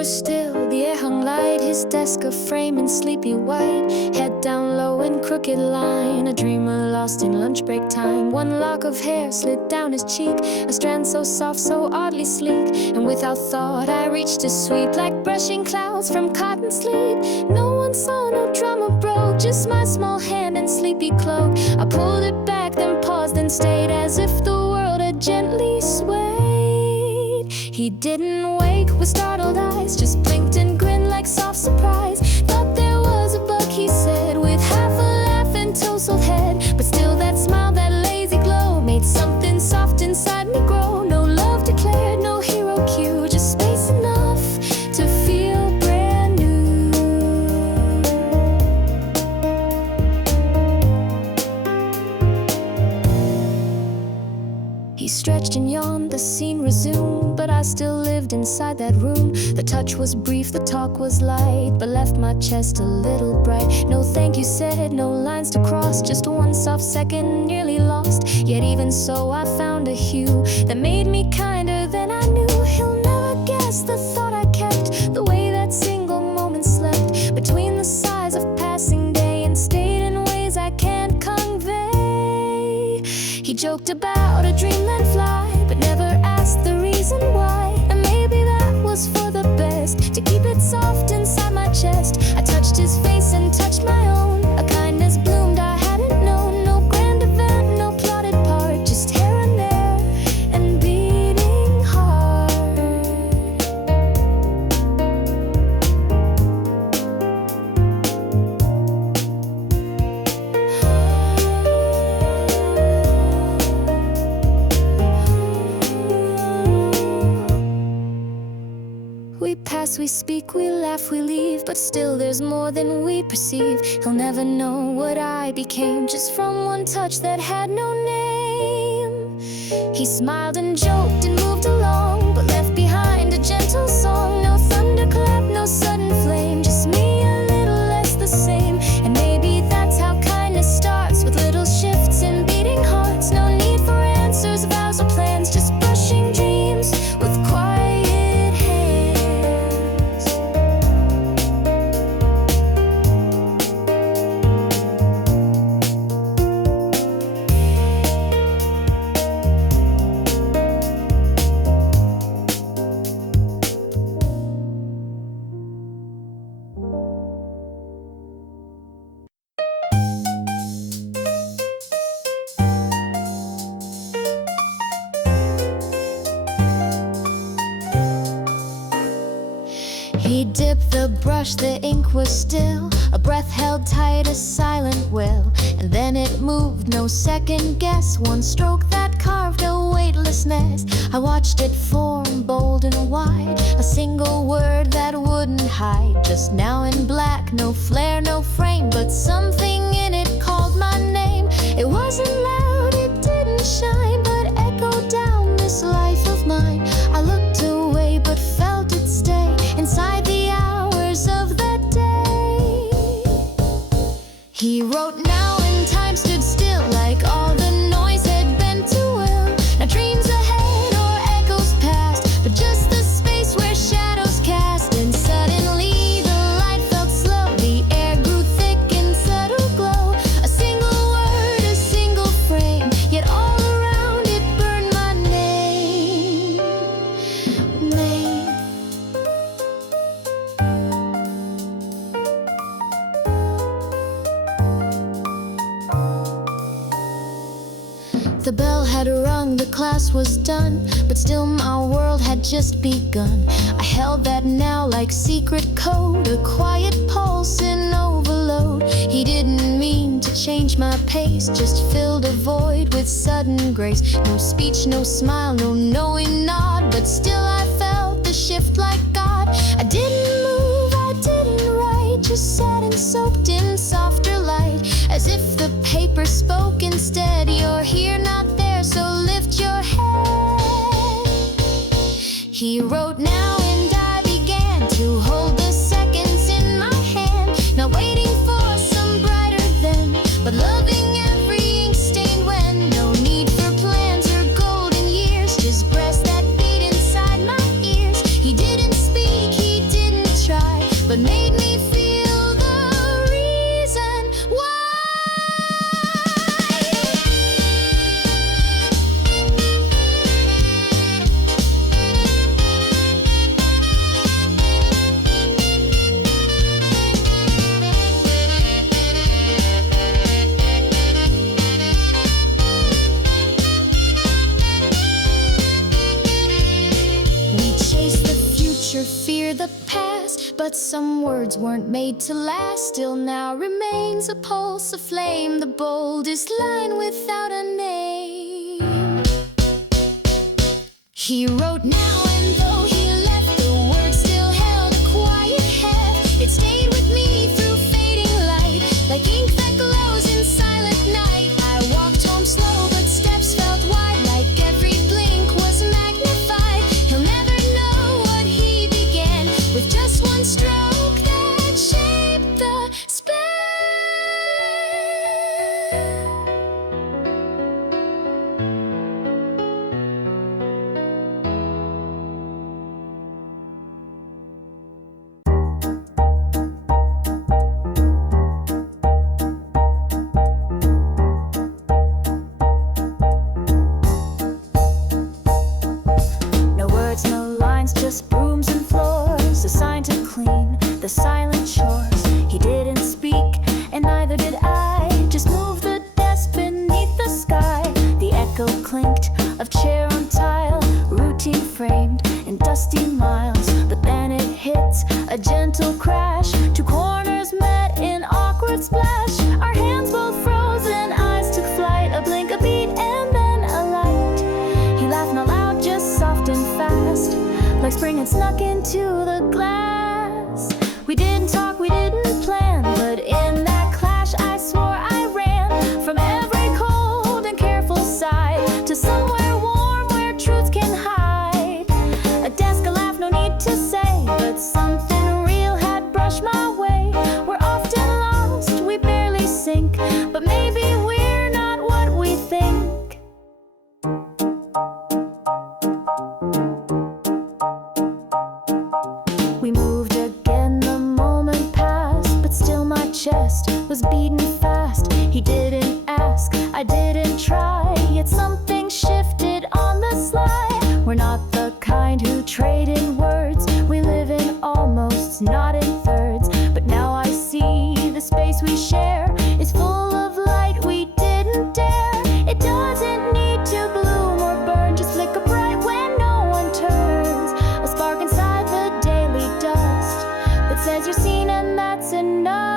were still, the air hung light, his desk a frame in sleepy white, head down low in crooked line, a dreamer lost in lunch break time. One lock of hair slid down his cheek, a strand so soft, so oddly sleek, and without thought I reached to sweep, like brushing clouds from cotton sleep. No one saw, no drama broke, just my small hand and sleepy cloak. I pulled it back, then paused and stayed, as if the world had gently swayed. He didn't wake with startled eyes, just blinked and grinned like soft surprise. Thought there was a bug, he said, with half a laugh and tousled head. But still that smile, that lazy glow, made something soft inside me grow. No love declared, no hero cue, just space enough to feel brand new. He stretched and yawned, the scene resumed, but I still lived inside that room. The touch was brief, the talk was light, but left my chest a little bright. No thank you said, no lines to cross, just one soft second nearly lost. Yet even so I found a hue that made me kinder than I knew. He'll never guess the thought I kept, the way that single moment slept between the sighs of passing day and stayed in ways I can't convey. He joked about a dreamland fly, but never asked the reason why. And maybe that was for the best, to keep it soft inside my chest. I touched his face and touched my own, a kindness bloomed I hadn't known. No grand event, no plotted part, just here and there and beating heart. We pass, we speak, we laugh, we leave, but still there's more than we perceive. He'll never know what I became, just from one touch that had no name. He smiled and joked and moved along, but left behind a gentle song. No thunderclap, no sudden flame, just me a little less the same. And maybe that's how kindness starts, with little shifts and beating hearts. No need for answers, vows or plans, just brushing dreams with quiet hands. He dipped the brush, the ink was still, a breath held tight, a silent will. And then it moved, no second guess, one stroke that carved a weightlessness. I watched it form, bold and wide, a single word that wouldn't hide. Just now in black, no flare, no frame, but something in it called my name. It wasn't loud, it didn't shine, but echoed down this life of mine. I looked away but felt it stay inside the hours of that day. He wrote now and time stood still, like all the noise had been to will. Not dreams ahead or echoes past, but just the space where shadows cast. And suddenly the light felt slow, the air grew thick in subtle glow. A single word, a single frame, yet all around it burned my name. The bell had rung, the class was done, but still my world had just begun. I held that now like secret code, a quiet pulse in overload. He didn't mean to change my pace, just filled a void with sudden grace. No speech, no smile, no knowing nod, but still I felt the shift like God. I didn't move, I didn't write, just sat and soaked in softer light, as if the paper spoke instead. You're here, not there, so lift your head. He wrote now and I began to hold the seconds in my hand, not waiting for some brighter then, but loving every ink stained when. No need for plans or golden years, just breaths that beat inside my ears. He didn't speak, he didn't some words weren't made to last. Still now remains a pulse, a flame, the boldest line without a name. He wrote now, and though he left, the words still held a quiet heft. It stayed with me through fading light, like ink that glows in silent night. I walked home slow, but steps felt wide, like every blink was magnified. He'll never know what he began with just one stroke that shaped the spell. No words, no lines, just brooms and floors assigned to clean the silent shores. He didn't speak, and neither did I. Just moved the desk beneath the sky. The echo clinked of chair on tile, routine framed in dusty miles. But then it hits a gentle crash. Two corners met in awkward splash. Our hands both froze and eyes took flight. A blink, a beat, and then a light. He laughed not loud, just soft and fast, like spring had snuck into the glass. We didn't talk, we didn't plan, but in that clash I swore I ran from every cold and careful side to somewhere warm where truth can hide. A desk, a laugh, no need to say, but something real had brushed my way. We're often lost, we barely sink, but maybe we're not what we think. We moved again, the moment passed, but still my chest was beating fast. He didn't ask, I didn't try, yet something shifted on the sly. We're not the kind who trade in words, we live in almosts, not in thirds. But now I see the space we share is full of light we didn't dare. It doesn't need to bloom or burn, just flicker bright when no one turns. A spark inside the daily dust that says you're seen, and that's enough.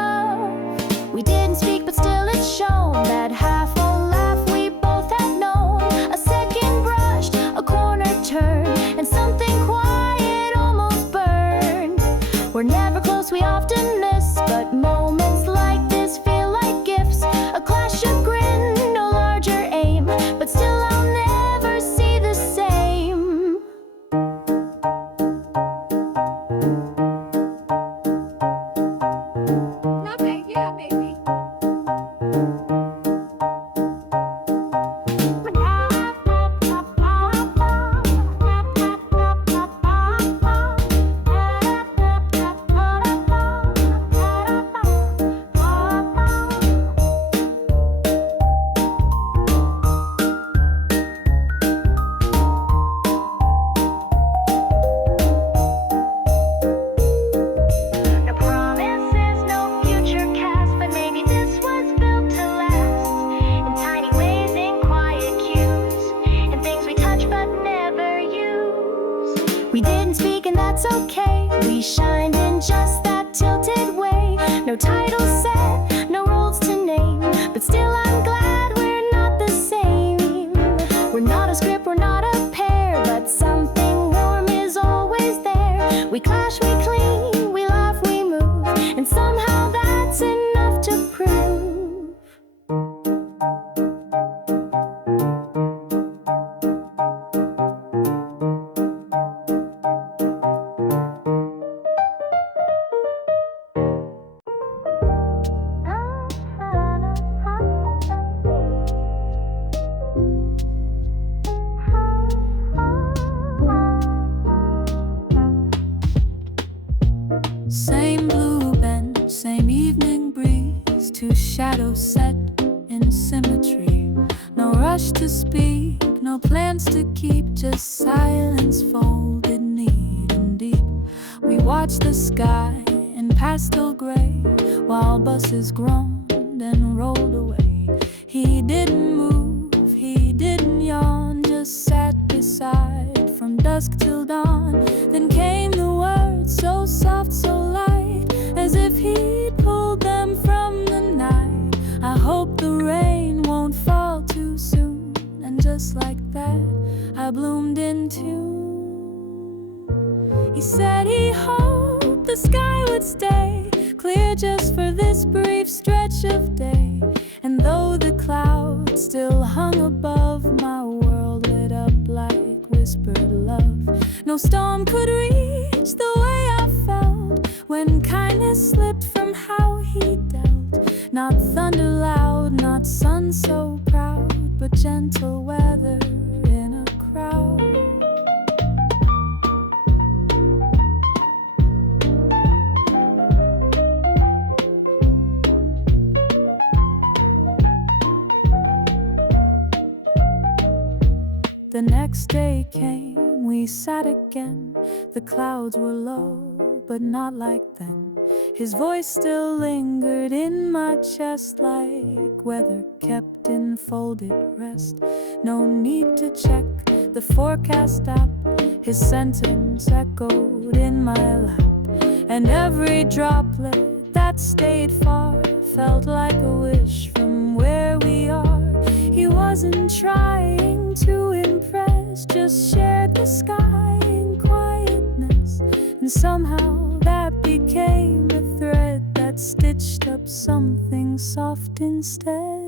We didn't speak, but still it's shown that half a laugh we both had known. A second brushed, a corner turned, and something quiet almost burned. We're never close, we often miss, but moments like this feel like gifts. A clash, a grin, no larger aim, but still I'll never see the same. Nothing, yeah, baby. No promises, no future cast, but maybe this was built to last. In tiny ways, in quiet cues, in things we touch but never use. We didn't speak, and that's okay. We shined in just that tilted way. No title set, no roles to name, but still I'm glad we're not the same. We're not a script, we're not a pair, but something warm is always there. We clash, we cling, we laugh, we move, and somehow that's enough to prove. Same blue bend, same evening breeze, two shadows set in symmetry. No rush to speak, no plans to keep, just silence folded neat and deep. We watch the sky in pastel gray while buses groaned and rolled away. He didn't move, he didn't yawn, just sat beside from dusk till dawn. Then came the words, so soft, so light. just like that, I bloomed into. He said he hoped the sky would stay clear just for this brief stretch of day. And though the clouds still hung above, my world lit up like whispered love. No storm could reach the way I felt when kindness slipped from how he dealt. Not thunder loud, not sun so proud, but gentle weather in a crowd. The next day came, we sat again. The clouds were low, but not like then. His voice still lingered in my chest like weather kept in folded rest. No need to check the forecast app. His sentence echoed in my lap. And every droplet that stayed far felt like a wish from where we are. He wasn't trying to impress, just shared the sky in quietness. And somehow that became a thread that stitched up something soft instead.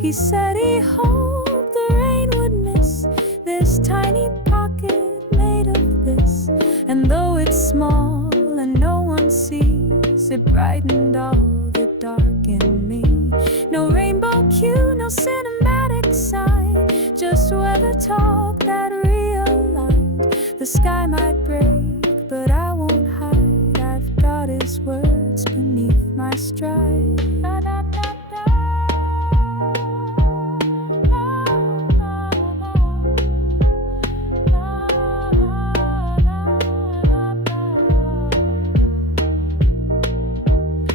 He said he hoped the rain would miss this tiny pocket made of this. And though it's small and no one sees, it brightened all the dark in me. No rainbow cue, no cinematic sign, just weather talk that realigned. The sky might break, but I won't hide. I've got his words beneath my stride.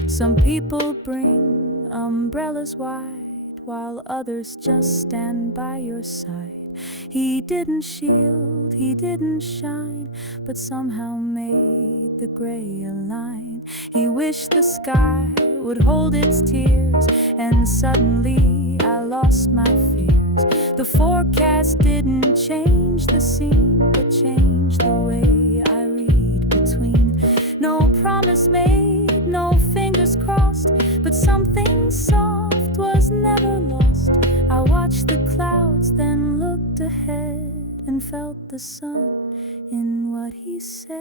Some people bring umbrellas wide, while others just stand by your side. He didn't shield, he didn't shine, but somehow made the gray align. He wished the sky would hold its tears, and suddenly I lost my fears. The forecast didn't change the scene, but changed the way I read between. No promise made, no fingers crossed, but something soft was never lost. I watched the clouds, then looked ahead, and felt the sun in what he said.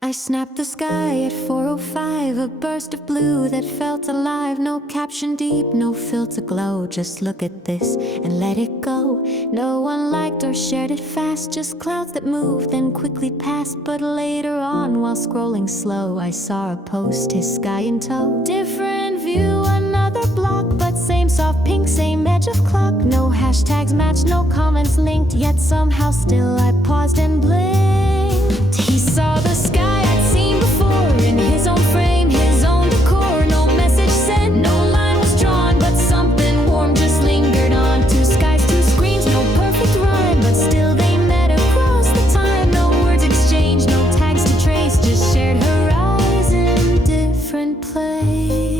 I snapped the sky at 4:05, a burst of blue that felt alive. No caption deep, no filter glow, just look at this and let it go. No one liked or shared it fast, just clouds that moved then quickly passed. But later on, while scrolling slow, I saw a post, his sky in tow. Different view, another block, but same soft pink, same edge of clock. No hashtags matched, no comments linked, yet somehow still I paused and blinked. He saw the sky I'd seen before, in his own frame, his own decor. No message sent, no line was drawn, but something warm just lingered on. Two skies, two screens, no perfect rhyme, but still they met across the time. No words exchanged, no tags to trace, just shared horizon, different place.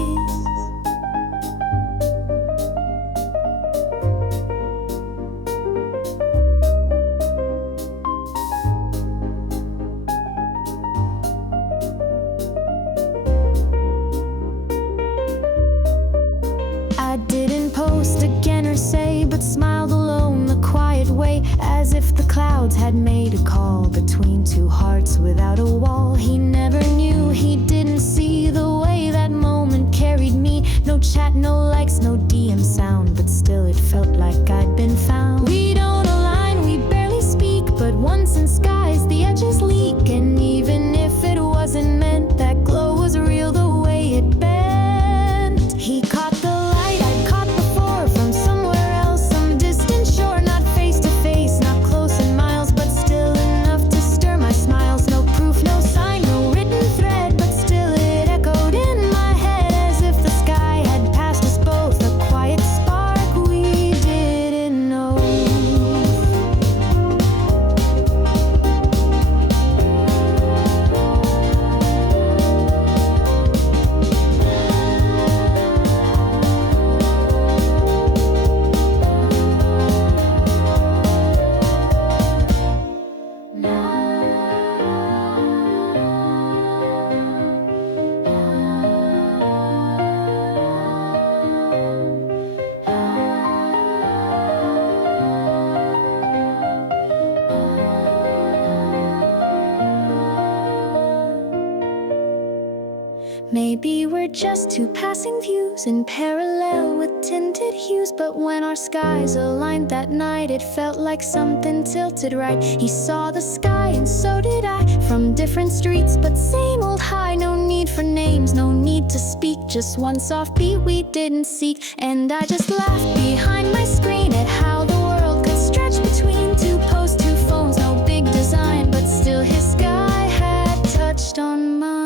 I didn't post again or say, but smiled alone the quiet way, as if the clouds had made a call between two hearts without a wall. He never knew, he didn't see the way that moment carried me. No chat, no likes, no DM sound, but still it felt like I'd been found. We don't align, we barely speak, but once in skies the edges leak. And even if it wasn't meant, that glow was real the way it bent. He caught the light I'd caught before from somewhere else, some distant shore. Not face to face, not close in miles, but still enough to stir my smiles. No proof, no sign, no written thread, but still it echoed in my head, as if the sky had passed us both. A quiet spark we didn't Maybe we're just two passing views in parallel with tinted hues. But when our skies aligned that night, it felt like something tilted right. He saw the sky and so did I, from different streets but same old high. No need for names, no need to speak, just one soft beat we didn't seek. And I just laughed behind my screen at how the world could stretch between two posts, two phones. No big design, but still his sky had touched on mine.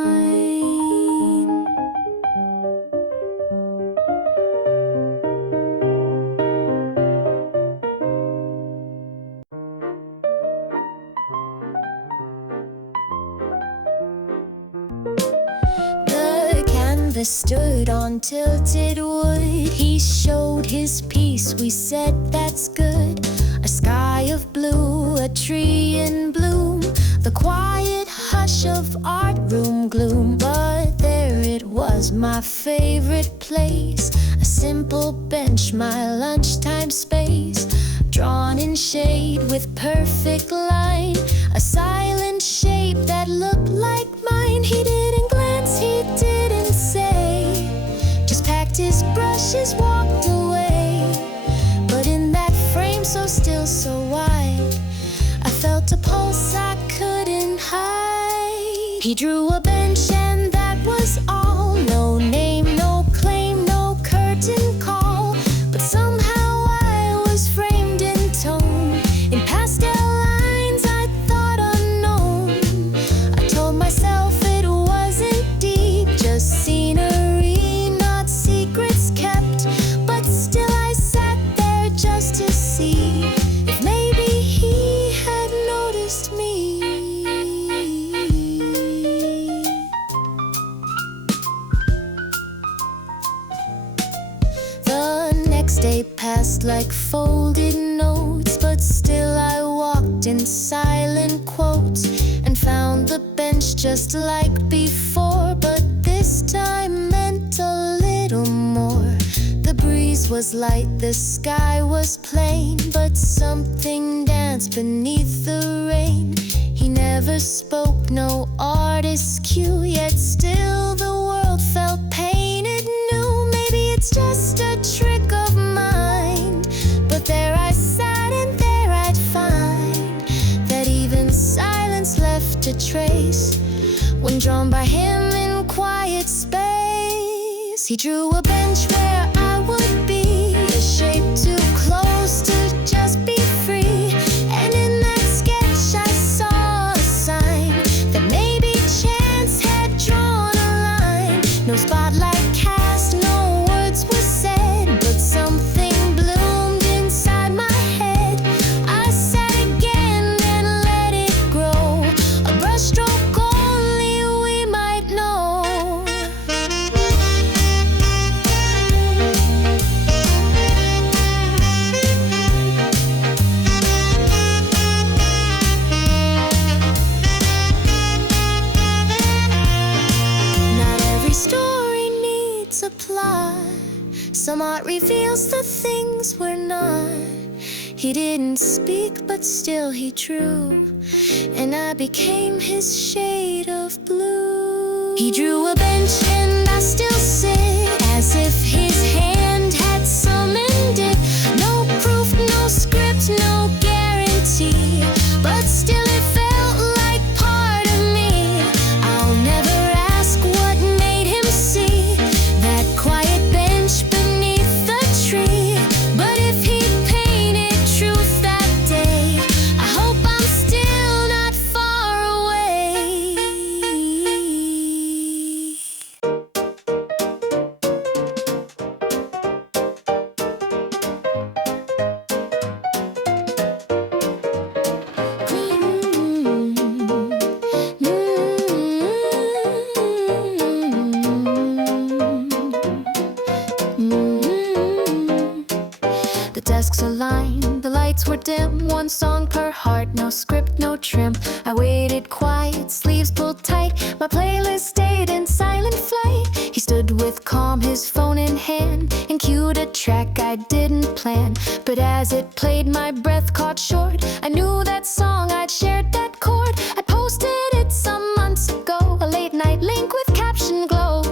Stood on tilted wood. He showed his piece, we said that's good. A sky of blue, a tree in bloom, the quiet hush of art room gloom. But there it was, my favorite place, a simple bench, my lunchtime space, drawn in shade with perfect line, a silent shape that looked like mine. He didn't glance, he didn't say, just packed his brushes, walked away. But in that frame so still, so wide, I felt a pulse I couldn't hide. He drew a bench and that was all. No name, no claim, no curtain call. But somehow I was framed in tone, in pastel lines I thought unknown. I told myself it wasn't deep, just scenery, not secrets kept. But still I sat there just to see if maybe he had noticed me. The next day passed like folded notes, but still I walked in silent quotes and found the bench just like before. But this time meant a little more. The breeze was light, the sky was plain, but something danced beneath the rain. He never spoke, no artist's cue, yet still the world felt painted new. Maybe it's just a trick of mine, but there I sat and there I'd find that even silence left a trace when drawn by him in quiet space. He drew a bench where I would be, a shape too close to just be free. And in that sketch I saw a sign that maybe chance had drawn a line. No spotlight cast, no words were said, but something bloomed inside my head. I sat again and let it grow, a brushstroke only we might know. Not every story needs a plot. Some art reveals the things we're not. He didn't speak, but still he drew, and I became his shade of blue. He drew a bench and I still sit, as if his hand had summoned it. No proof, no script, no guarantee, but still it felt like part of me. I'll never ask what made him see that quiet bench beneath the tree. But if he painted truth that day, I hope I'm still not far away. The desks aligned, the lights were dim, one song per heart, no script, no trim. I waited quiet, sleeves pulled tight, my playlist stayed in silent flight. He stood with calm, his phone in hand, and cued a track I didn't plan. But as it played, my breath caught short. I knew that song, I'd shared that chord. I posted it some months ago, a late night link with caption glow.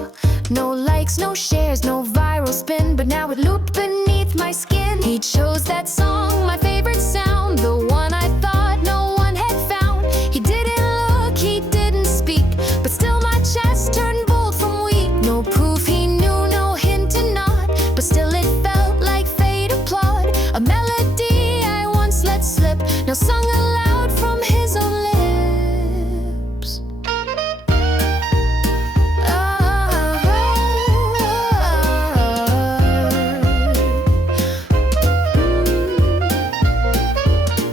No likes, no shares, no viral spin, but now it looped beneath my skin. He chose that song, my favorite sound, the one I thought no one had found. He didn't look, he didn't speak, but still my chest turned bold from weak. No proof he knew, no hint to nod, but still it felt like fate applaud. A melody I once let slip, now sung aloud from his own lips.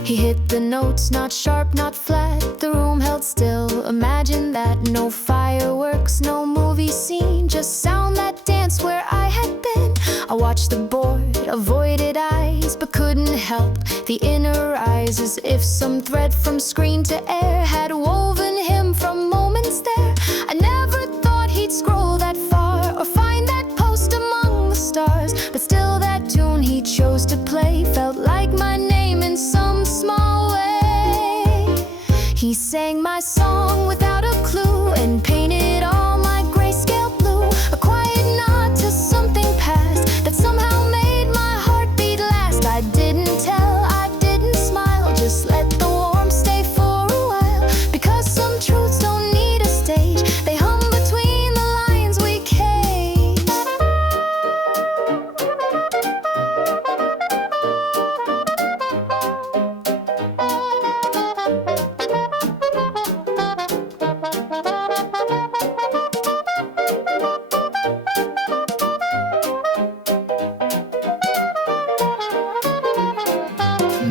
He hit the notes, not sharp, not flat. The room held still, imagine that. No fireworks, no movie scene, just sound that danced where I had been. I watched the board, avoided eyes, but couldn't help the inner eyes, as if some thread from screen to air had woven him from moments there. I never thought he'd scroll that far or find that post among the stars, but still that tune he chose to play felt like my name in some small way. He sang my song without a clue and painted all my grayscale blue, a quiet nod to something past that somehow made my heart beat last. I didn't tell, I didn't smile, just let the warmth stay for a while, because some truths don't need a stage, they hum between the lines we cage.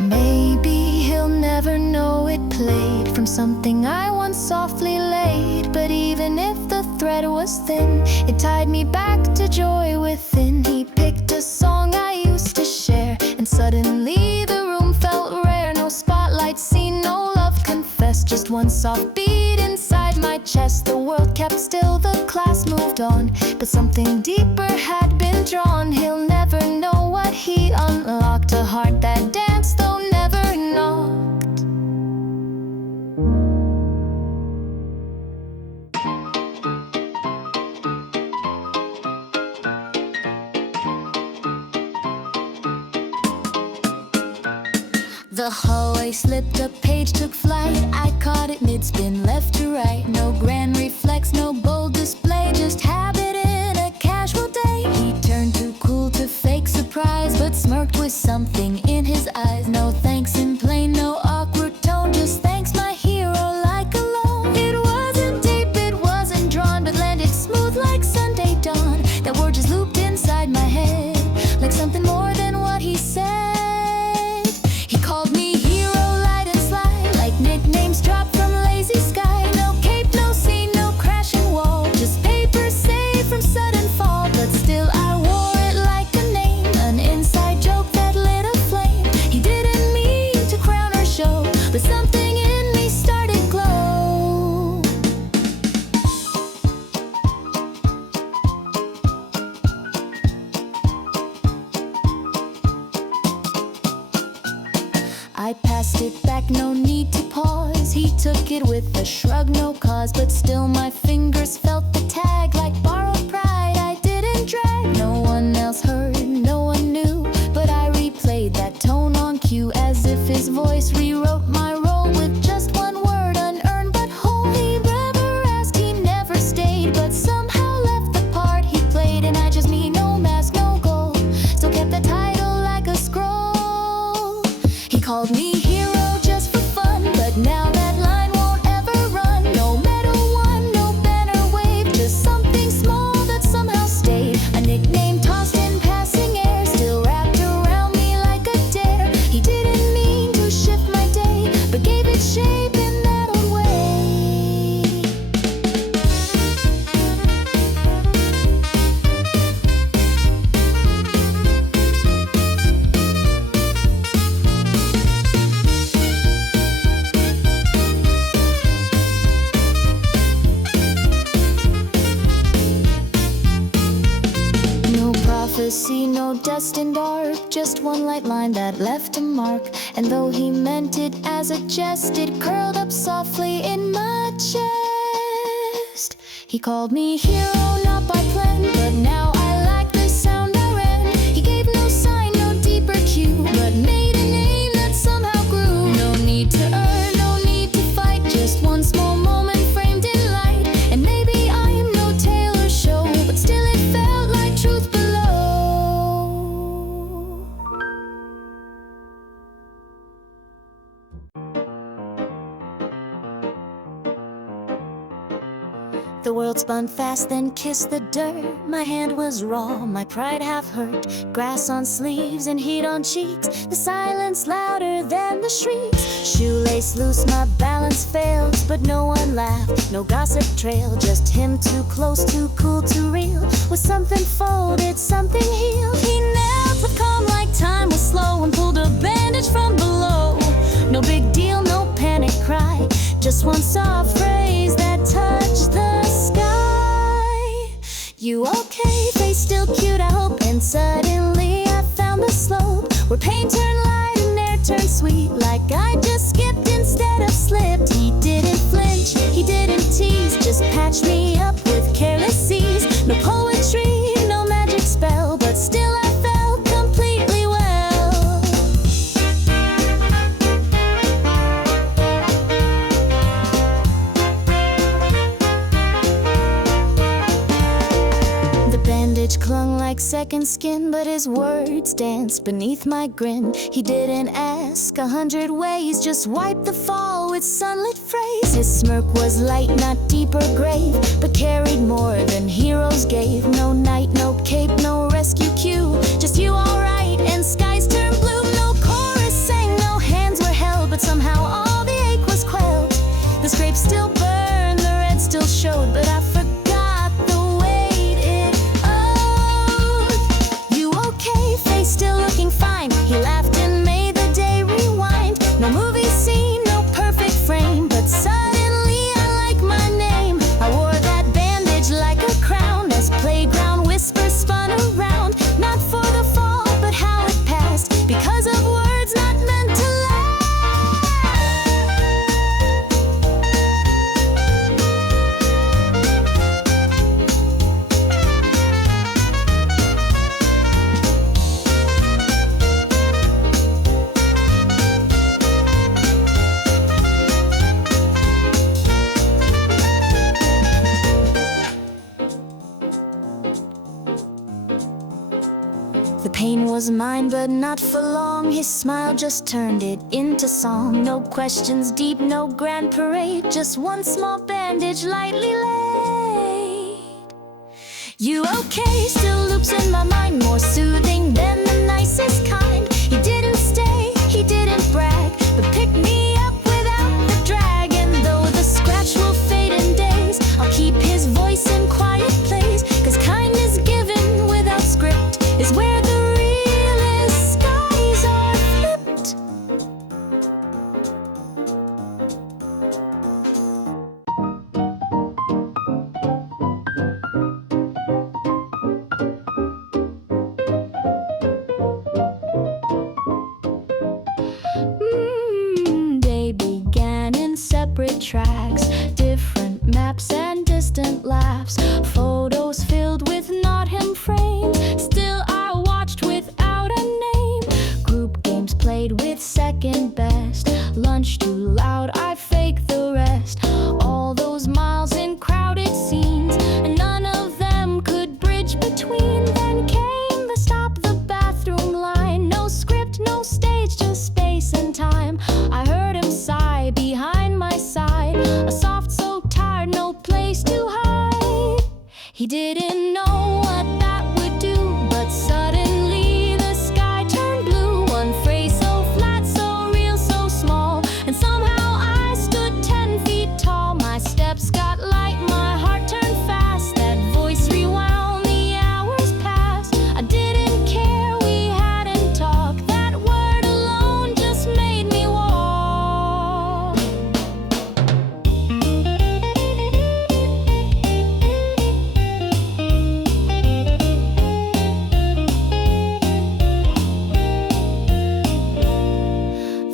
Maybe he'll never know it played from something I once softly laid, but even if the thread was thin, it tied me back to joy within. He picked a song I used to share, and suddenly the room felt rare. No spotlight scene, no love confessed, just one soft beat inside my chest. The world kept still, the class moved on, but something deeper had been drawn. He'll never know what he unlocked, a heart that danced though never knocked. The hallway slipped, a page took flight. I caught it mid-spin, left to right. No grand reflex, no bold display, just habit in a casual day. He turned too cool to fake surprise, but smirked with something in his eyes. No thanks in plain, no awkward tone, just thanks my hero like a loan. It wasn't deep, it wasn't drawn, but landed smooth like Sunday dawn. That word just looped inside my head, like something more than what he said. He called me hero, light and sly, like nicknames dropped from lazy sky. No cape, no scene, no crashing wall, just paper saved from sudden fall. But still I wore it like a name, an inside joke that lit a flame. He didn't mean to crown or show, but something in me started glow. I passed it back, no need to pause. He took it with a shrug, no cause, but still my fingers felt the tag like borrowed pride. I didn't drag, no one else heard, no one knew, but I replayed that tone on cue, as if his voice rewrote my role with just one word, unearned but whole. He never asked, he never stayed, but somehow left the part he played. And I just mean no mask, no goal, still kept the title like a scroll. He called me hero just for fun, but now that line won't ever run. No medal won, no banner waved, just something small that somehow stayed. A nickname tossed in passing air, still wrapped around me like a dare. He didn't mean to shift my day, but gave it shape in that old way. No prophecy, no destined arc, just one light line that left a mark. And though he meant it as a jest, it curled up softly in my chest. He called me hero, not by plan, but now I like the sound I read. He gave no sign, no deeper cue, but made a name that somehow grew. No need to earn, no need to fight, just one small moment framed in light. And maybe I'm no Taylor show, but still it felt like truth below. The world spun fast, then kissed the dirt. My hand was raw, my pride half hurt. Grass on sleeves and heat on cheeks. The silence louder than the shrieks. Shoelace loose, my balance failed, but no one laughed, no gossip trail. Just him too close, too cool, too real. With something folded, something healed. He knelt with calm like time was slow and pulled a bandage from below. No big deal, no panic cry, just one soft phrase that touched the sky. You okay? Face still cute, I hope. And suddenly I found the slope where pain turned light and air turned sweet, like I just skipped instead of slipped. He didn't flinch, he didn't tease, just patched me up with careless ease. No poetry, no magic spell, but still I felt completely well. The bandage clung like second skin, but his words danced beneath my grin. He didn't ask 100 ways, just wiped the fall with sunlit phrase. His smirk was light, not deep or grave, but carried more than heroes gave. No night, no cape, no rescue cue, just you alright and skies turned blue. No chorus sang, no hands were held, but somehow all the ache was quelled. The scrapes still burned, the red still showed, but I forgot the weight it owed. You okay? Face still looking fine. He laughed and made the day rewind. No movie scene, no perfect frame, but suddenly I like my name. I wore that bandage like a crown as playground whispers spun around. Not for the fall, but how it passed, because of words not meant to The pain was mine, but not for long. His smile just turned it into song. No questions deep, no grand parade, just one small bandage lightly laid. You okay? Still loops in my mind, more soothing than the nicest kind. He didn't stay, he didn't brag, but picked me up without the drag. And though the scratch will fade in days, I'll keep his voice in quiet place, 'cause kindness given without script is where the realest skies are flipped. They began in separate tracks, different maps and distant laughs, photos filled with not him frames. Still I watched without a name. Group games played with second best. Lunch too loud, I fake the rest. All those miles in crowded scenes, and none of them could bridge between. Then came the stop, the bathroom line. No script, no stage, just space and time. I heard him sigh behind my side, a soft so tired, no place to hide. He didn't know what that would do, but suddenly the sky turned blue. One phrase so flat, so real, so small, and somehow I stood 10 feet tall. My steps got light, my heart turned fast. That voice rewound, the hours passed. I didn't care, we hadn't talked. That word alone just made me walk.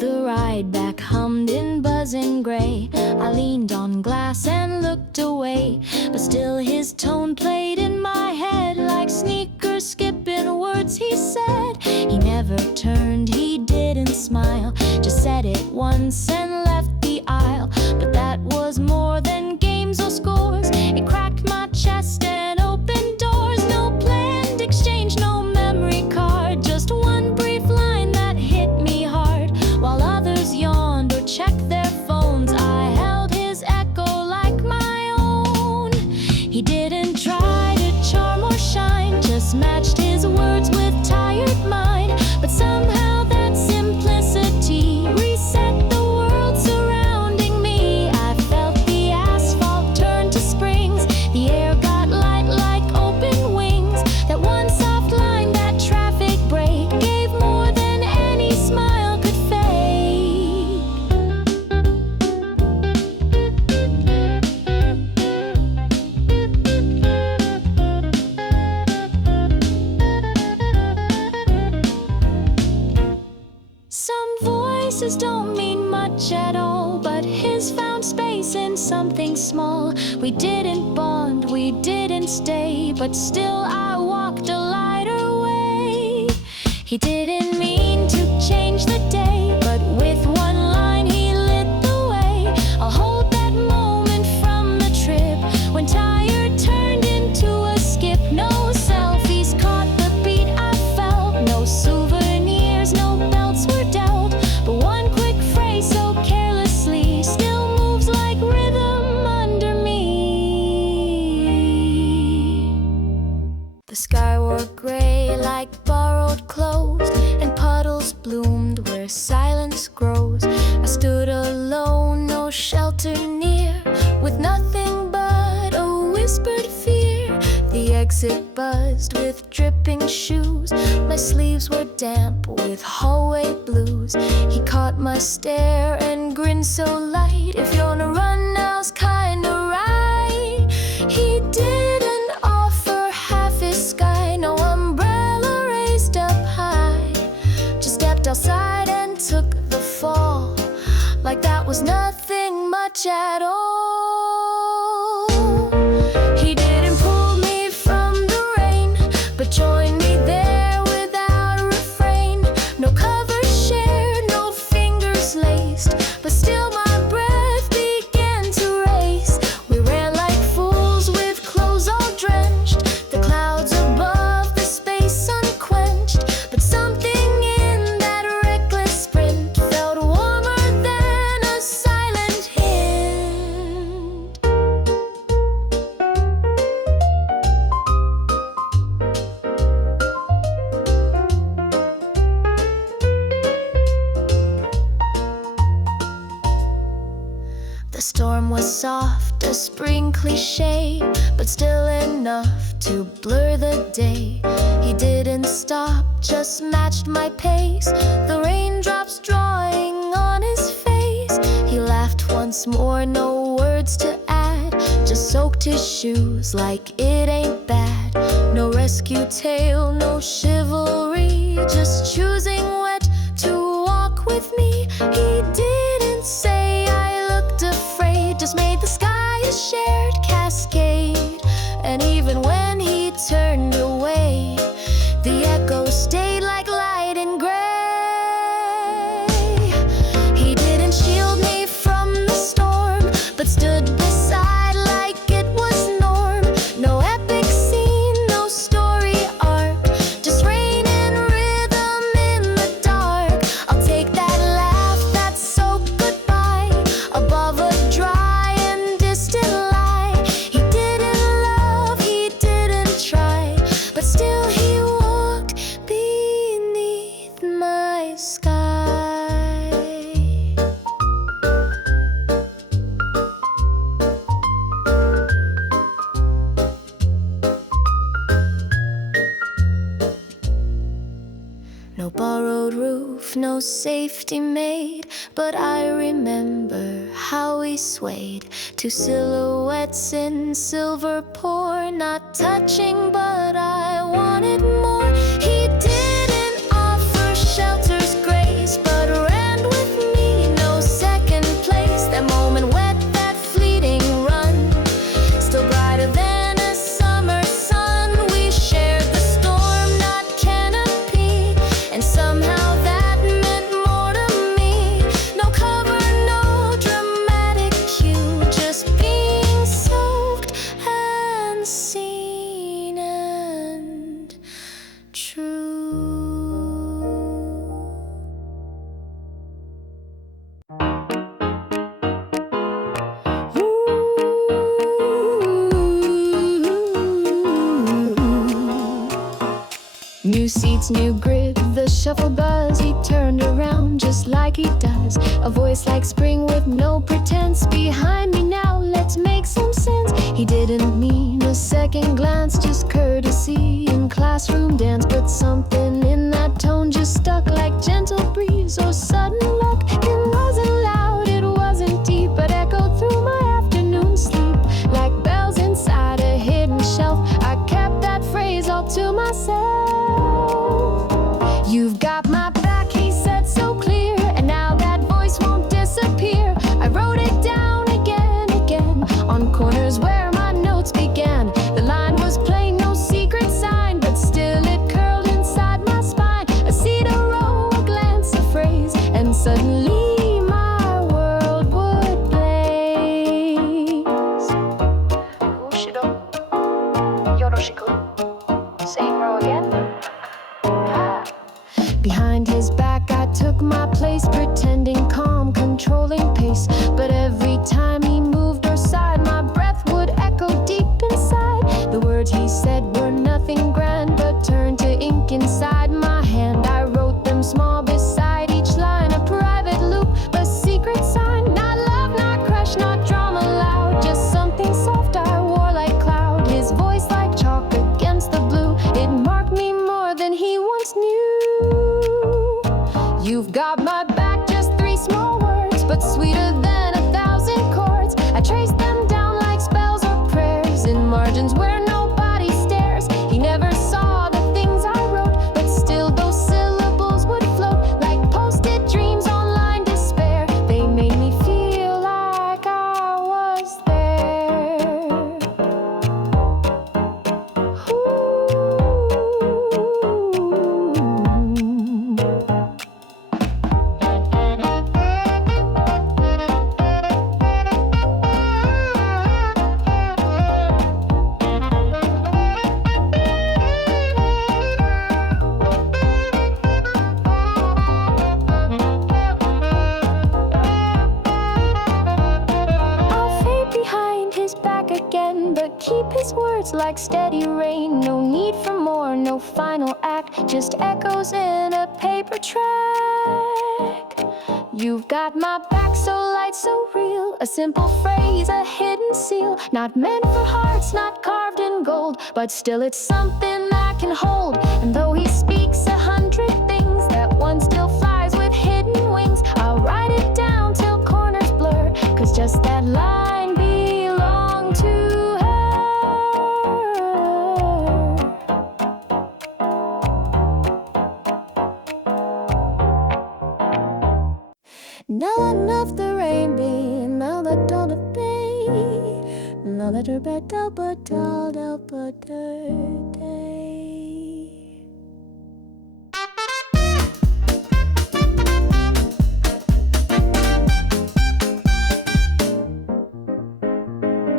The ride back hummed in buzzing gray. I leaned on glass and looked away, but still his tone played in my head. just matched his words with tired mind. But somehow that simplicity reset the world surrounding me. I felt the asphalt turn to springs. The air got light like open wings. That one soft line, that traffic break, gave more than any smile could fake. Some voices don't mean much at all, but his found space in something small. We didn't bond, we didn't stay, but still I walked a lighter way. He didn't mean to change the day, but with one line he lit the way. I'll hold that moment from the trip when tired turned into a skip. No selfies caught the beat I felt, no souvenirs, no belts were dealt, but one quick phrase so carelessly still moves like rhythm under me. The sky wore gray like borrowed clothes, and puddles bloomed where silence grows. I stood alone, no shelter near, with nothing but a whispered fear. The exit buzzed with dripping shoes. My sleeves were damp with hallway blues. He caught my stare and grinned so light. If you're on a run, now's kinda right. He didn't offer half his sky, no umbrella raised up high. Just stepped outside and took the fall, like that was nothing much at all. He didn't pull me from the rain, but joined me there without a refrain. No covers shared, no fingers laced, but still my breath began to race. We ran like fools with clothes all drenched, the clouds above, the space unquenched. But something in that reckless sprint felt warmer than a silent hint. The storm was soft, a spring cliche, but still enough to blur the day. He didn't stop, just matched my pace, the raindrops drawing on his face. He laughed once more, no words to add, just soaked his shoes like it ain't bad. No rescue tale, no chivalry, just choosing wet to walk with me. He didn't say I looked afraid, just made the sky a shared cascade. And even when he turned away, the echo stayed like light and gray. He didn't shield me from the storm, but stood beside like it was norm. No epic scene, no story arc, just rain and rhythm in the dark. I'll take that laugh, that soaked goodbye, above a dry and distant lie. He didn't love, he didn't try, but still he walked beneath my sky. No borrowed roof, no safety made, but I remember how we swayed. Two silhouettes in silver pour, not touching, but I wanted more. He didn't offer shelter's grace, but ran with me, no second place. That moment wet, that fleeting run, still brighter than a summer sun. We shared the storm, not canopy, and somehow that meant more to me. No cover, no dramatic cue, just being soaked and seen New seats, new grid, the shuffle buzz. He turned around just like he does. A voice like spring with no pretense. Behind me now, let's make some sense. He didn't mean a second glance, just courtesy in classroom dance. But something in that tone just stuck like gentle breeze or sudden luck. It wasn't loud, it wasn't deep, but echoed through my afternoon sleep like bells inside a hidden shelf. I kept that phrase all to myself. You've got my back, he said so clear, and now that voice won't disappear. I wrote it down again on corners where my notes began. The line was plain, no secret sign, but still it curled inside my spine. A seat, a row, a glance, a phrase, and suddenly my world would blaze. Ushido, yoroshiku. Same row again. Behind his back I took my place, pretending calm, controlling pace. But every time he moved or sighed, my breath would echo deep inside. The words he said were nothing grand, but turned to ink inside my hand. I wrote them small beside each line, a private loop, a secret sign. Not love, not crush, not drama loud, just something soft I wore like cloud. His voice like chalk against the blue, it marked me more than he once knew. You've got my back, just three small words, but sweeter than 1,000 chords. I traced them down like spells or prayers in margins where nobody stares. He never saw the things I wrote, but still those syllables would float like posted dreams on line despair. They made me feel like I was there. Again, but keep his words like steady rain. No need for more, no final act, just echoes in a paper track. You've got my back, so light, so real. A simple phrase, a hidden seal, not meant for hearts, not carved in gold, but still it's something I can hold. And though he speaks 100 things, that one still flies with hidden wings. I'll write it down till corners blur, 'cause just that line belonged to her. None of the rain be, now that all the bay, now that her bed out, but all out, but her day.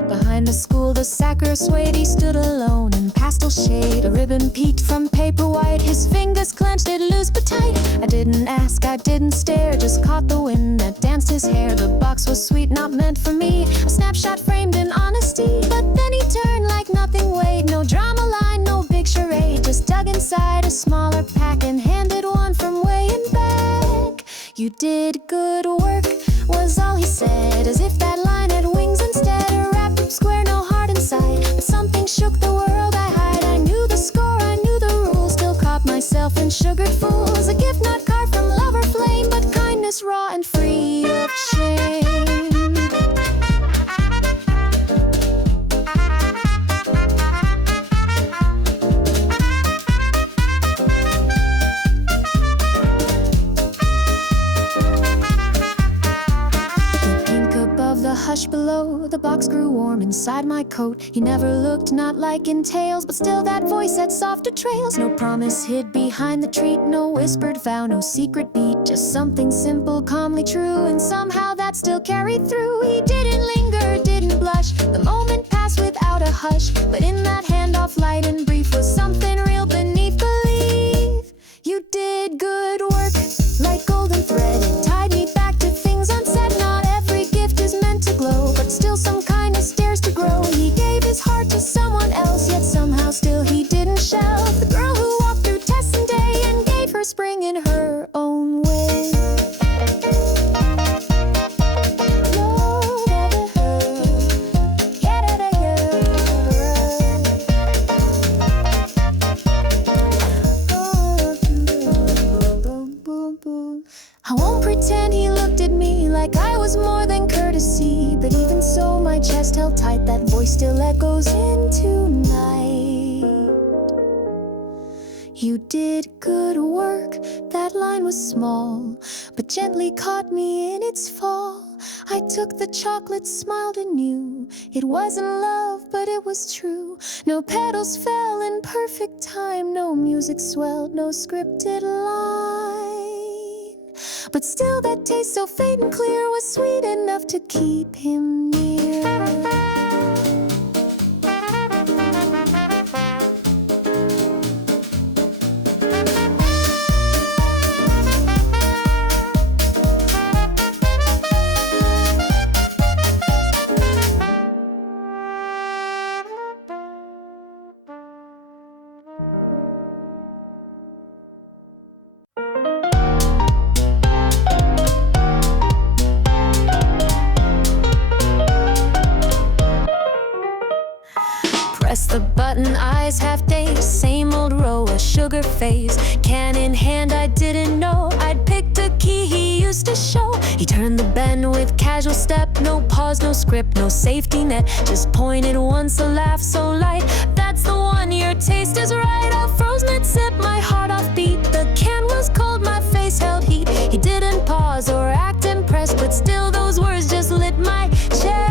Behind the school, the sacker swayed. He stood alone in pastel shade. A ribbon peeked from paper white. His fingers clenched it loose but tight. I didn't ask, I didn't stare, just caught the wind that danced his hair. The box was sweet, not meant for me, a snapshot framed in honesty. But then he turned like nothing weighed. No drama line, no big charade, just dug inside a smaller pack and handed one from way in back. You did good work, was all he said, as if that line had wings instead. A wrapped up square, no heart inside, but something shook the world I hide. I knew the score, I knew the rules, still caught myself in sugared fools. A gift not carved from love or flame, but kindness raw and free of shame. Hush below, the box grew warm inside my coat. He never looked, not like in tales, but still that voice had softer trails. No promise hid behind the treat, no whispered vow, no secret beat, just something simple, calmly true, and somehow that still carried through. He didn't linger, didn't blush, the moment passed without a hush, but in that handoff, light and brief, was something real beneath belief. You did good work, like golden thread, it tied me back to things unsaid. Not every gift is meant to glow, but still some kindness dares to grow. He gave his heart to someone else, yet somehow still he didn't shelve the girl who walked through tests and chest held tight, that voice still echoes into night. You did good work, that line was small, but gently caught me in its fall. I took the chocolate, smiled and knew it wasn't love, but it was true. No petals fell in perfect time, no music swelled, no scripted line. But still that taste so faint and clear was sweet enough to keep him near. Press the button, eyes half dazed, same old row, a sugar face. Can in hand, I didn't know I'd picked a key he used to show. He turned the bend with casual step, no pause, no script, no safety net. Just pointed once, a laugh so light. That's the one, your taste is right. I froze mid-sip, my heart off beat. The can was cold, my face held heat. He didn't pause or act impressed, but still those words just lit my chest.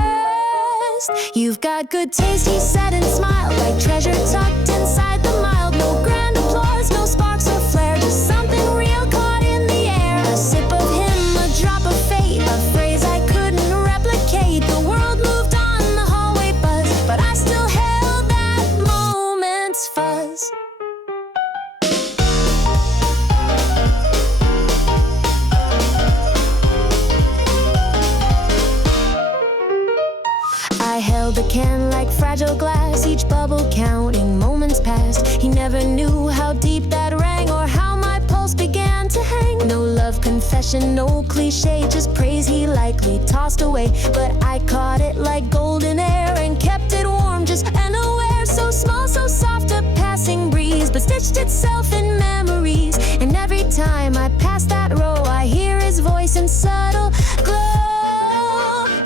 You've got good taste, he said and smiled, like treasure tucked inside the mild. No grand applause, no sparks or flare, just something real caught in the air. A sip of him, a drop of fate, a phrase I couldn't replicate. The world moved on, the hallway buzzed, but I still held that moment's fuzz. I held the can like fragile glass, each bubble counting moments past. He never knew how deep that rang or how my pulse began to hang. No love confession, no cliche, just praise he likely tossed away. But I caught it like golden air and kept it warm, just unaware. So small, so soft, a passing breeze, but stitched itself in memories. And every time I pass that row, I hear his voice in subtle glow.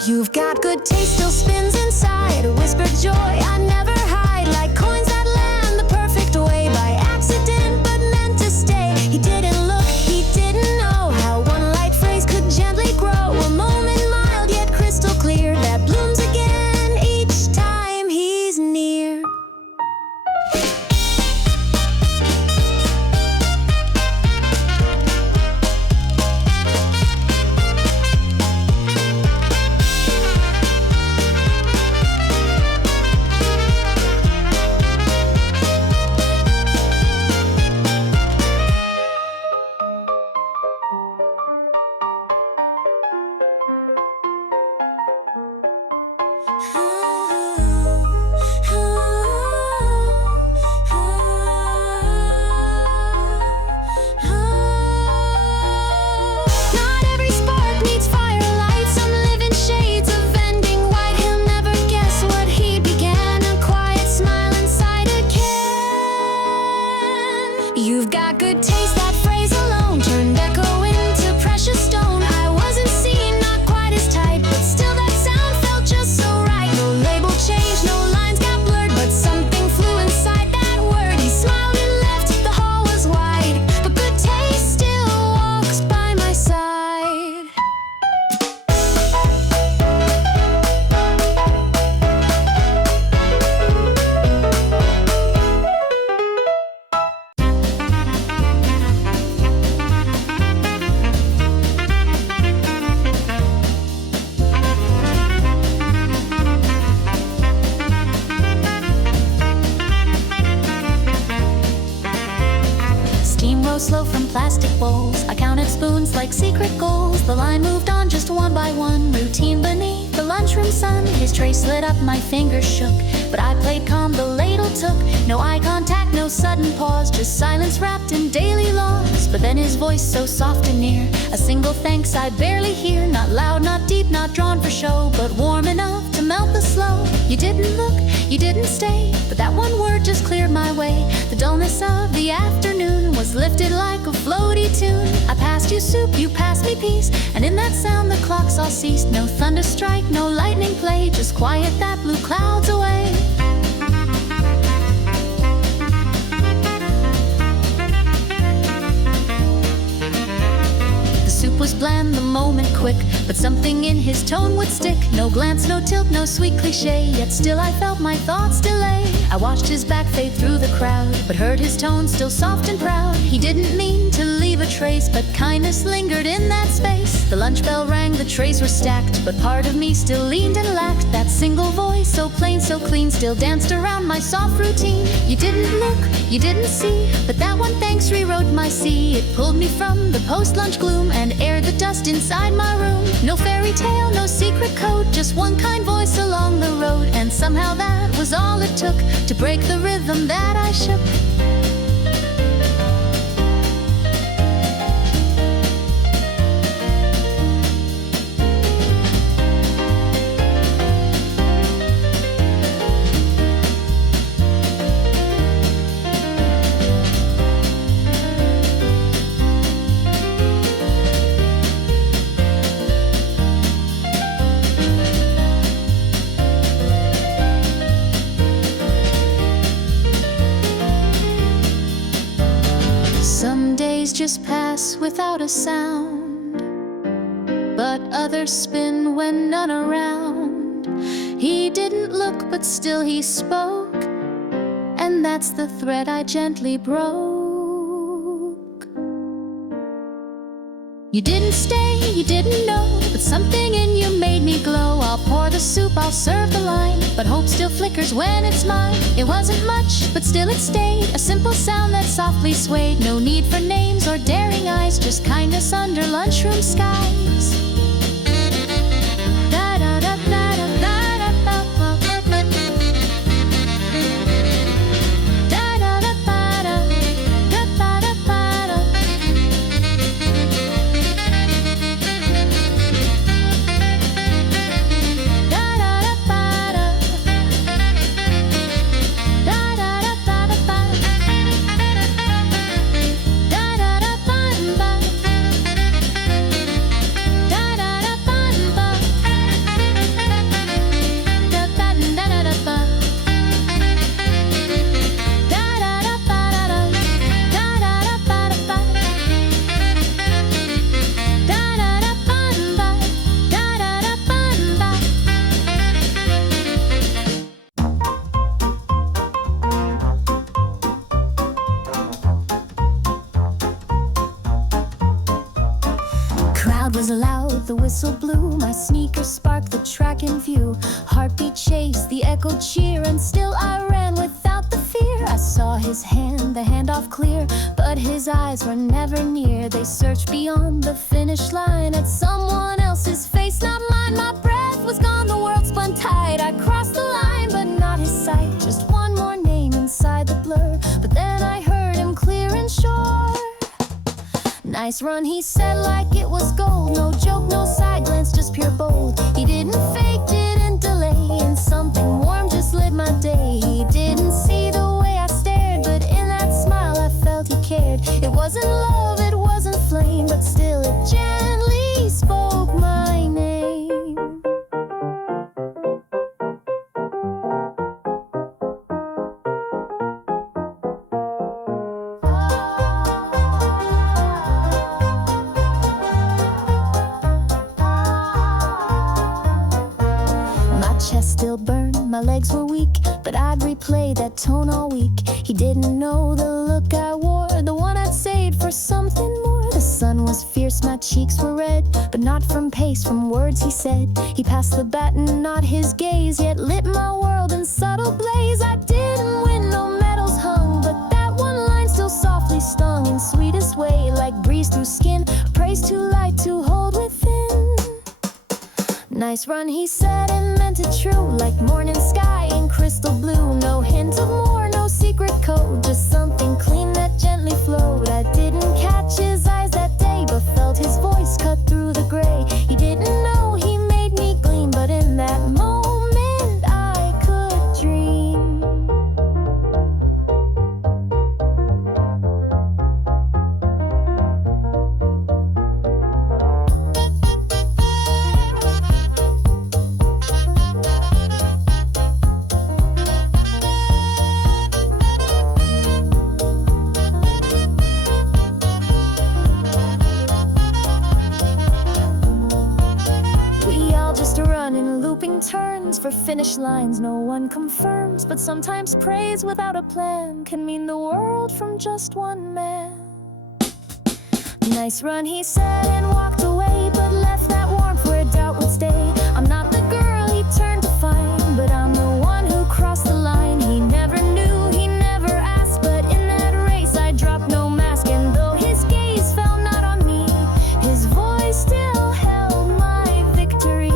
You've got good taste, still spins inside, a whispered joy I never hide, like coins that land the perfect way by accident but meant to stay. He didn't look, he didn't know how one light phrase could gently grow. A moment mild yet crystal clear that blooms again each time he's near. You've got good taste, that phrase alone turned echo into precious stone. I wasn't seen, not quite as tight, but still that sound felt just so right. No label changed, no lines got blurred, but something flew inside that word. He smiled and left, the hall was wide, but good taste still walks by my side. Slow from plastic bowls, I counted spoons like secret goals. The line moved on just one by one, routine beneath the lunchroom sun. His tray slid up, my fingers shook, but I played calm, the ladle took. No eye contact, no sudden pause, just silence wrapped in daily laws. But then his voice so soft and near, a single thanks I barely hear. Not loud, not deep, not drawn for show, but warm enough to melt the slow. You didn't look, you didn't stay, but that one word just cleared my way. The dullness of the afternoon was lifted like a floaty tune. I passed you soup, you passed me peace, and in that sound the clocks all ceased. No thunder strike, no lightning play, just quiet that blew clouds away. Was bland, the moment quick, but something in his tone would stick. No glance, no tilt, no sweet cliche, yet still I felt my thoughts delay. I watched his back fade through the crowd, but heard his tone still soft and proud. He didn't mean to leave a trace, but kindness lingered in that space. The lunch bell rang, the trays were stacked, but part of me still leaned and lacked that single voice, so plain, so clean, still danced around my soft routine. You didn't look, you didn't see, but that one thanks rewrote my sea. It pulled me from the post-lunch gloom and aired the dust inside my room. No fairy tale, no secret code, just one kind voice along the road. And somehow that was all it took to break the rhythm that I shook. Just pass without a sound, but others spin when none around. He didn't look, but still he spoke, and that's the thread I gently broke. You didn't stay, you didn't know, but something in you made me glow. I'll pour the soup, I'll serve the line, but hope still flickers when it's mine. It wasn't much, but still it stayed, a simple sound that softly swayed. No need for names or daring eyes, just kindness under lunchroom skies. Was loud, the whistle blew, my sneakers sparked the track in view. Heartbeat chased the echo cheer, and still I ran without the fear. I saw his hand, the handoff clear, but his eyes were never near. They searched beyond the finish line at someone else's face, not mine. My breath was gone, the world spun tight. I crossed the line, but not his sight. Just one more name inside the blur, but then I heard him clear and sure. Nice run, he said like it was gold. No joke, no side glance, just pure bold. He didn't fake, didn't delay, and something warm just lit my day. He didn't see the way I stared, but in that smile I felt he cared. It wasn't love, it wasn't flame, but still it gently spoke my name. Still burned, my legs were weak, but I'd replay that tone all week. He didn't know the look I wore, the one I'd saved for something more. The sun was fierce, my cheeks were red, but not from pace, from words he said. He passed the baton, not his gaze, yet lit my world in subtle blaze. I didn't win, no medals hung, but that one line still softly stung in sweetest way, like breeze through skin, praise too light to hold within. Nice run, he said, and meant it true, like morning sky in crystal blue. No hint of more, no secret code, just something clean that gently flowed. I didn't catch his eyes that day, but felt his voice cut through the gray. He didn't know he made me gleam, but in that moment I could dream. finish lines no one confirms, but sometimes praise without a plan can mean the world from just one man. Nice run, he said, and walked away, but left that warmth where doubt would stay. I'm not the girl he turned to find, but I'm the one who crossed the line. He never knew, he never asked, but in that race I dropped no mask. And though his gaze fell not on me, his voice still held my victory.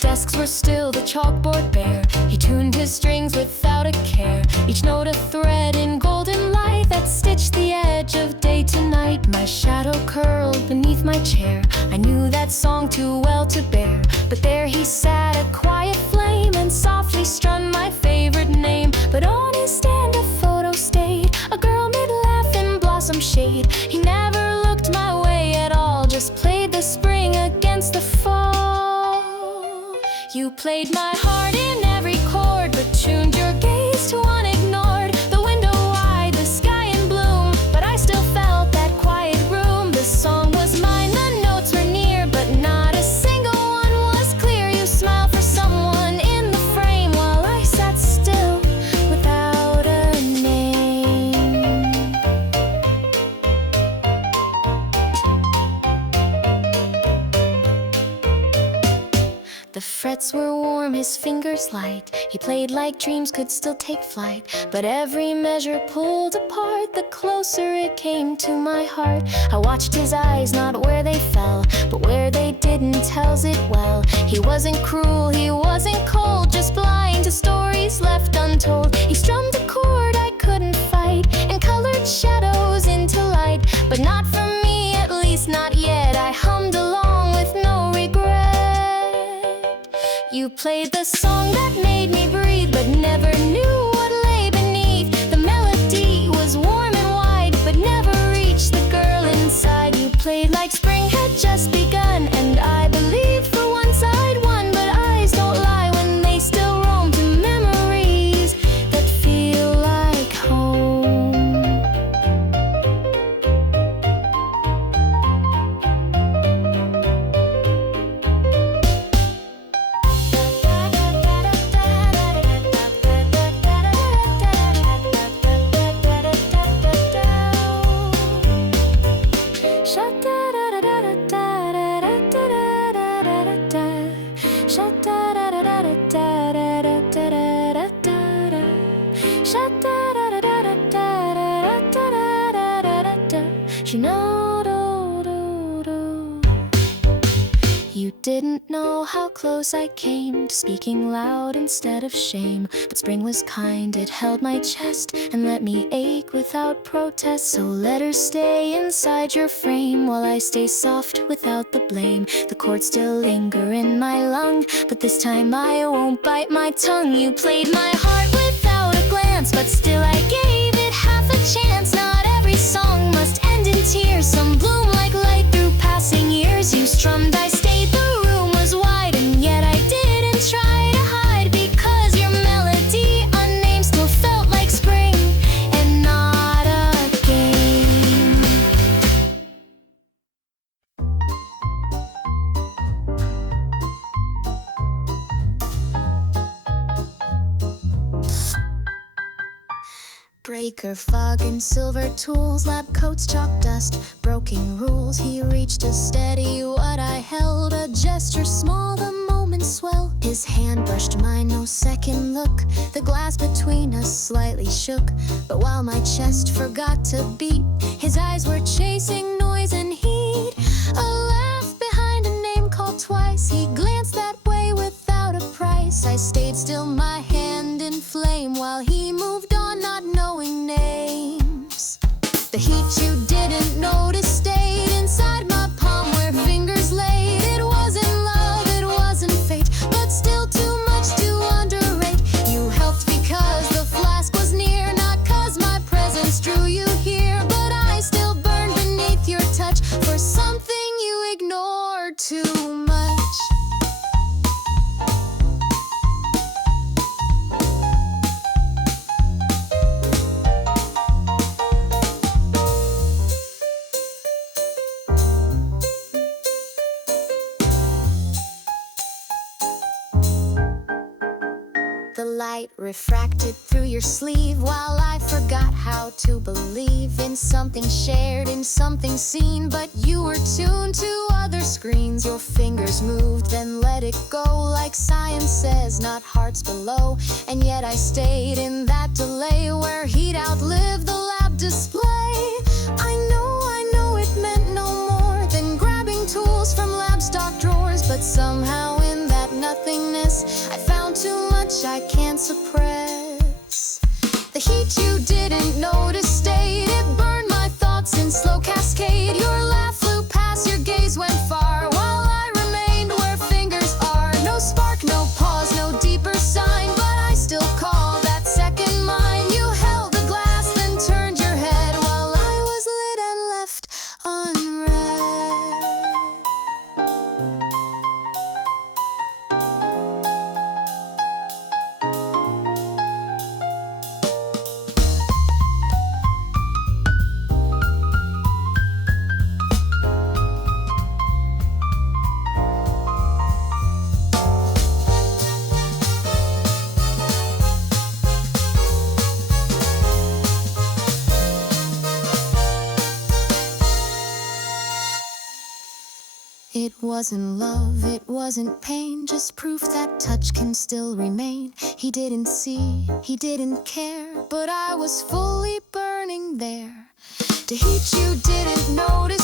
Desks were still, the chalkboard bare. He tuned his strings without a care, each note a thread in golden light that stitched the edge of day to night. My shadow curled beneath my chair, I knew that song too well to bear. But there he sat, a quiet flame, and softly strummed my favorite name. But on his stand a photo stayed, a girl mid-laugh in blossom shade. He never looked my way at all, just played the spring against the fall. You played my heart in every chord, but tuned your gaze to unignored. The window wide, the sky in bloom, but I still felt that quiet room. The song was mine, the notes were near, but not a single one was clear. You smiled for someone in the frame, while I sat still without a name. The frets were warm, his fingers light. He played like dreams could still take flight. But every measure pulled apart, the closer it came to my heart. I watched his eyes, not where they fell, but where they didn't, tells it well. He wasn't cruel, he wasn't cold, just blind to stories left untold. He strummed a chord I couldn't fight, and colored shadows into light. But not for me, at least not yet. I hummed along with no regret. You played the song that made me breathe, but never knew what lay beneath. The melody was warm and wide, but never reached the girl inside. You played like spring had just begun, and I believed for once I'd won. But eyes don't lie when they still roam to memories that feel like home. You didn't know how close I came to speaking loud instead of shame. But spring was kind, it held my chest and let me ache without protest. So let her stay inside your frame while I stay soft without the blame. The chords still linger in my lung, but this time I won't bite my tongue. You played my heart without a glance, but still I gave it half a chance. Not every song must end in tears, some bloom like light through passing years. You strummed, I stayed, the room was wide, and yet I didn't try to hide, because your melody unnamed still felt like spring and not a game. Breaker, fog, and silver tools, lab coats, chalk dust, broken rules. He reached to steady what I held, a gesture small, the moment swell. His hand brushed mine, no second look. The glass between us slightly shook, but while my chest forgot to beat, his eyes were chasing noise and heat. A laugh behind a name called twice. He glanced that way without a price. I stayed still, my hand in flame, while he moved on, not knowing names. The heat you didn't notice stayed inside my palm where fingers laid. It wasn't love, it wasn't fate, but still too much to underrate. You helped because the light refracted through your sleeve, while I forgot how to believe in something shared, in something seen. But you were tuned to other screens. Your fingers moved, then let it go, like science says, not hearts below. And yet I stayed in that delay, where he'd outlived the lab display. I know it meant no more than grabbing tools from lab stock drawers. But somehow in that nothingness I found too much I can't suppress. The heat you didn't notice stayed. It burned my thoughts in slow cascade. Your laugh flew past, your gaze went far, while I remained where fingers are. No spark, no pause, no deeper sign, but I still call that second mine. You held the glass, then turned your head, while I was lit and left unread. It wasn't love, it wasn't pain, just proof that touch can still remain. He didn't see, he didn't care, but I was fully burning there. The heat you didn't notice